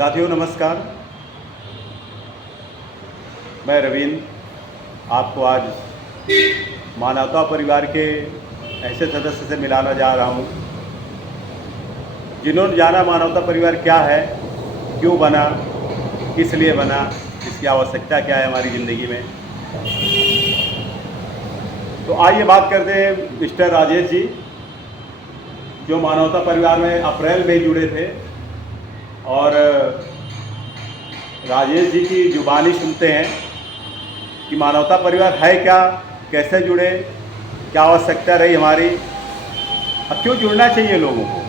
साथियों नमस्कार, मैं रवींद्र आपको आज मानवता परिवार के ऐसे सदस्य से मिलाना जा रहा हूं जिन्होंने जाना मानवता परिवार क्या है, क्यों बना, किस लिए बना, इसकी आवश्यकता क्या है हमारी ज़िंदगी में। तो आइए बात करते हैं मिस्टर राजेश जी, जो मानवता परिवार में अप्रैल में जुड़े थे। और राजेश जी की जुबानी सुनते हैं कि मानवता परिवार है क्या, कैसे जुड़े, क्या आवश्यकता रही हमारी और क्यों जुड़ना चाहिए लोगों को।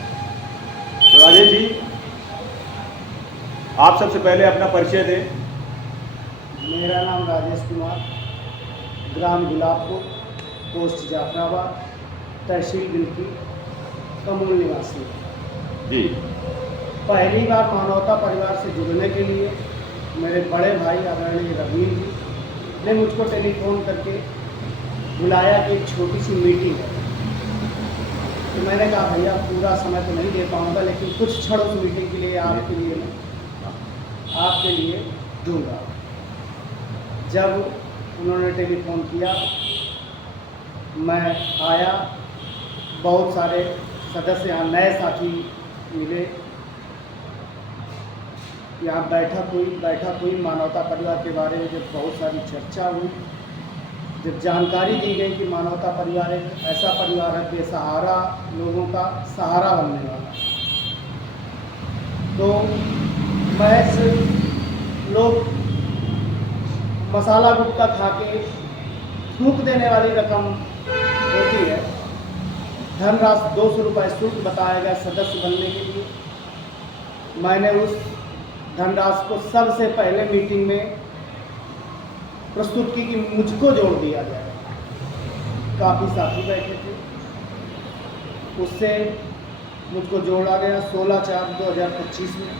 तो राजेश जी, आप सबसे पहले अपना परिचय दें। मेरा नाम राजेश कुमार, ग्राम गुलाबपुर, पोस्ट जाफराबाद, तहसील बिल्की, कमूल निवासी। जी, पहली बार मानवता परिवार से जुड़ने के लिए मेरे बड़े भाई आदरणीय रवींद्र जी ने मुझको टेलीफोन करके बुलाया कि एक छोटी सी मीटिंग है। तो मैंने कहा भैया पूरा समय तो नहीं दे पाऊँगा, लेकिन कुछ क्षण उस मीटिंग के लिए आपके लिए दूंगा। जब उन्होंने टेलीफोन किया, मैं आया। बहुत सारे सदस्य यहाँ नए साथी मिले। यहाँ बैठक हुई मानवता परिवार के बारे में। जब बहुत सारी चर्चा हुई, जब जानकारी दी गई कि मानवता परिवार एक ऐसा परिवार है बेसहारा लोगों का सहारा बनने वाला, तो मैं लोग मसाला गुटखा खा के थूक देने वाली रकम होती है, धनराशि 200 रुपये शुल्क बताया गया सदस्य बनने के लिए। मैंने उस धनराशि को सबसे पहले मीटिंग में प्रस्तुत की कि मुझको जोड़ दिया जाए। काफ़ी साथी बैठे थे, उससे मुझको जोड़ा गया 16/4/2025 में।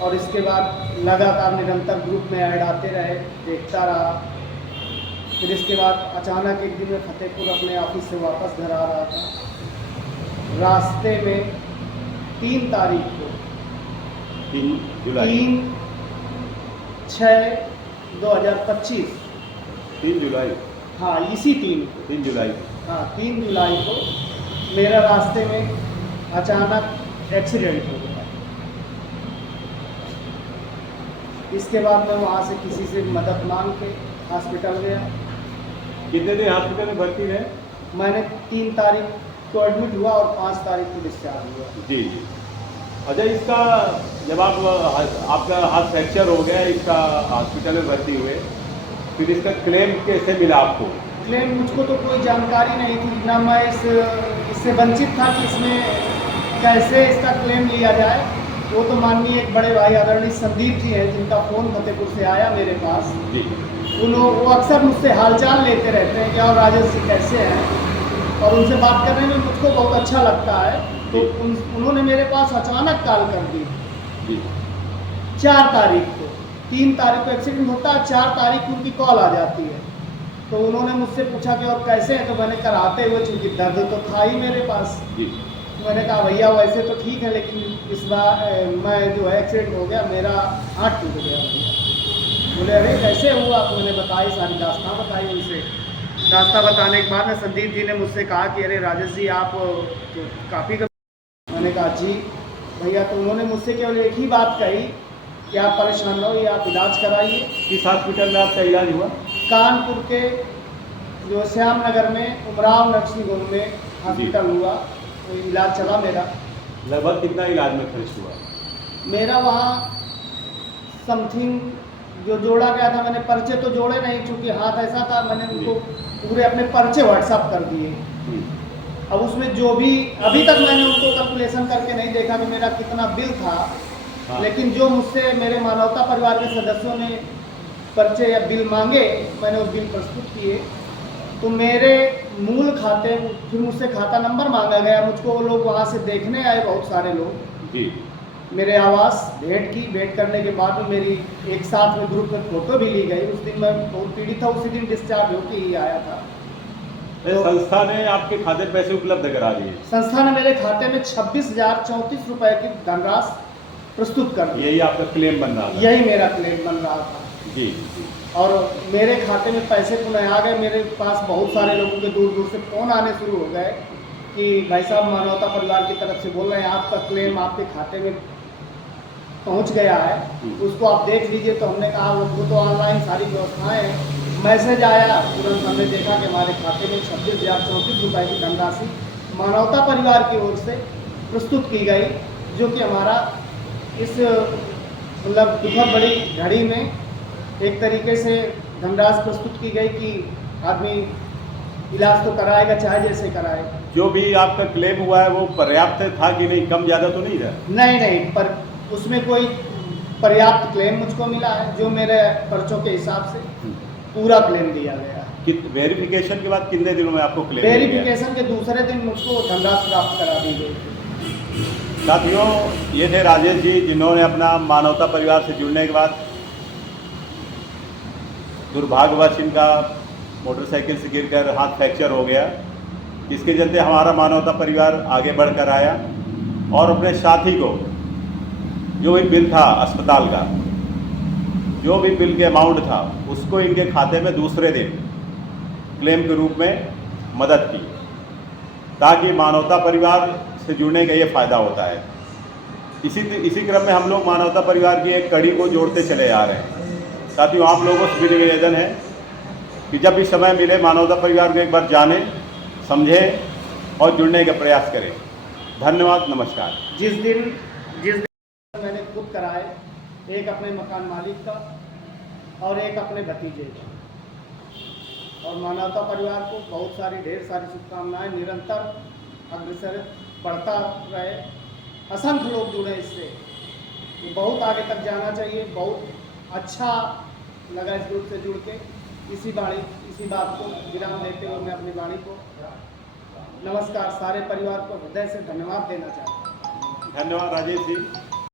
और इसके बाद लगातार निरंतर ग्रुप में ऐड आते रहे, देखता रहा। फिर इसके बाद अचानक एक दिन मैं फतेहपुर अपने ऑफिस से वापस घर आ रहा था। रास्ते में 3 तारीख को 3 जुलाई 3/6/2025, 3 जुलाई, हाँ इसी 3 जुलाई, हाँ 3 जुलाई को मेरा रास्ते में अचानक एक्सीडेंट हो गया। इसके बाद मैं वहाँ से किसी से मदद मांग के हॉस्पिटल गया। कितने दिन हॉस्पिटल में भर्ती रहे? मैंने 3 तारीख को एडमिट हुआ और 5 तारीख को डिस्चार्ज हुआ। जी जी। अच्छा, इसका जब आपका हाथ फ्रैक्चर हो गया, इसका हॉस्पिटल में भर्ती हुए, फिर इसका क्लेम कैसे मिला आपको? क्लेम मुझको तो कोई जानकारी नहीं थी, ना मैं इससे वंचित था कि इसमें कैसे इसका क्लेम लिया जाए। वो तो माननीय एक बड़े भाई आदरणीय संदीप जी हैं, जिनका फ़ोन फतेहपुर से आया मेरे पास। जी। वो अक्सर मुझसे हालचाल लेते रहते हैं कि और राजेश जी कैसे हैं, और उनसे बात करने में मुझको बहुत अच्छा लगता है। तो उन्होंने मेरे पास अचानक कॉल कर दी जी। 4 तारीख को। 3 तारीख को एक्सीडेंट होता है, 4 तारीख को उनकी कॉल आ जाती है। तो उन्होंने मुझसे पूछा कि और कैसे हैं, तो मैंने कराते हुए, चूँकि दर्द तो था ही मेरे पास, जी। मैंने कहा भैया वैसे तो ठीक है, लेकिन इस बार मैं जो है एक्सीडेंट हो गया, मेरा हाथ टूट गया भैया। बोले अरे कैसे हुआ? तो मैंने बताई, सारी दास्तां बताई उनसे। दास्तां बताने के बाद में संदीप जी ने मुझसे कहा कि अरे राजेश जी आप तो काफ़ी। मैंने कहा जी भैया। तो उन्होंने मुझसे केवल एक ही बात कही कि आप परेशान हो, ये आप इलाज कराइए। किस हॉस्पिटल में आपका इलाज हुआ? कानपुर के जो श्याम नगर में उमराव नर्सिंग होम में हॉस्पिटल हुआ, तो इलाज चला मेरा। लगभग कितना इलाज में खर्च हुआ? मेरा वहाँ समथिंग जो जोड़ा गया था, मैंने पर्चे तो जोड़े नहीं, चूँकि हाथ ऐसा था, मैंने उनको पूरे अपने पर्चे व्हाट्सअप कर दिए। अब उसमें जो भी, अभी तक मैंने उनको कैलकुलेशन करके नहीं देखा कि मेरा कितना बिल था। हाँ। लेकिन जो मुझसे मेरे मानवता परिवार के सदस्यों ने पर्चे या बिल मांगे, मैंने उस बिल प्रस्तुत किए। तो मेरे मूल खाते, फिर मुझसे खाता नंबर मांगा गया मुझको। वो लोग वहाँ से देखने आए, बहुत सारे लोग जी। मेरे आवास भेंट की। भेंट करने के बाद में मेरी एक साथ में ग्रुप में फ़ोटो भी ली गई। उस दिन मैं बहुत पीड़ित था, उसी दिन डिस्चार्ज होकर ही आया था। तो संस्था ने आपके खाते पैसे उपलब्ध करा दिए? संस्था ने मेरे खाते में 26,034 रुपये की धनराशि प्रस्तुत कर दिया। यही आपका क्लेम बन रहा था? यही मेरा क्लेम बन रहा था जी। और मेरे खाते में पैसे पुनः आ गए। मेरे पास बहुत सारे लोगों के दूर दूर से फ़ोन आने शुरू हो गए कि भाई साहब मानवता परिवार की तरफ से बोल रहे हैं आपका क्लेम आपके खाते में पहुंच गया है, उसको आप देख लीजिए। तो हमने कहा वो तो ऑनलाइन सारी व्यवस्थाएं हैं। मैसेज आया, तुरंत हमने देखा कि हमारे खाते में 26,034 रुपये की धनराशि मानवता परिवार की ओर से प्रस्तुत की गई, जो कि हमारा इस मतलब दुखद बड़ी घड़ी में एक तरीके से धनराशि प्रस्तुत की गई कि आदमी इलाज तो कराएगा चाहे जैसे कराए। जो भी आपका क्लेम हुआ है वो पर्याप्त था कि नहीं, कम ज़्यादा तो नहीं था? नहीं, पर उसमें कोई पर्याप्त क्लेम मुझको मिला है, जो मेरे पर्चों के हिसाब से पूरा क्लेम दिया गया है। वेरिफिकेशन के बाद कितने दिनों में आपको क्लेम मिल गया? वेरिफिकेशन के दूसरे दिन मुझको धनराशि प्राप्त करा दी गई। साथियों, ये थे राजेश जी, जिन्होंने अपना मानवता परिवार से जुड़ने के बाद दुर्भाग्यवश इनका मोटरसाइकिल से गिरकर हाथ फ्रैक्चर हो गया। इसके चलते हमारा मानवता परिवार आगे बढ़कर आया और अपने साथी को जो भी बिल था अस्पताल का, जो भी बिल के अमाउंट था, उसको इनके खाते में दूसरे दिन क्लेम के रूप में मदद की, ताकि मानवता परिवार से जुड़ने का ये फ़ायदा होता है। इसी क्रम में हम लोग मानवता परिवार की एक कड़ी को जोड़ते चले आ रहे हैं। साथियों, आप लोगों से भी निवेदन है कि जब भी समय मिले मानवता परिवार को एक बार जानें, समझें और जुड़ने का प्रयास करें। धन्यवाद, नमस्कार। जिस दिन मैंने खुद कराए, एक अपने मकान मालिक का और एक अपने भतीजे का, और मानवता परिवार को बहुत सारी ढेर सारी शुभकामनाएं। निरंतर अग्रसर बढ़ता रहे, असंख्य लोग जुड़े इससे, ये बहुत आगे तक जाना चाहिए। बहुत अच्छा लगा इस ग्रुप से जुड़ के। इसी बात को विराम देते हुए मैं अपनी वाणी को नमस्कार, सारे परिवार को हृदय से धन्यवाद देना चाहता हूँ। धन्यवाद राजेश जी।